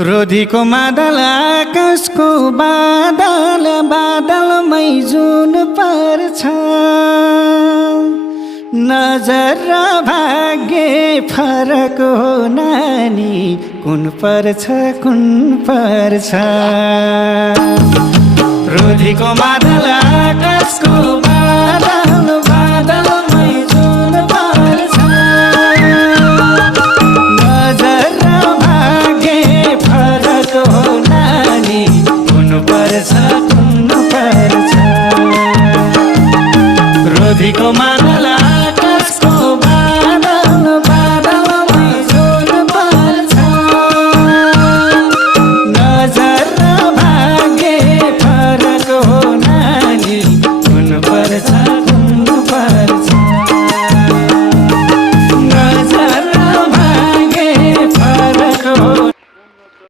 रोधीको मादल आकाशको बादल बादलमै जुन पर्छ नजर र भाग्य फरक हो नानी कुन पर्छ रोधीको मादल आकाशको बादल बादलमै जुन पर्छ नजर र भाग्य फरक हो नानी कुन पर्छ रोधीको मादल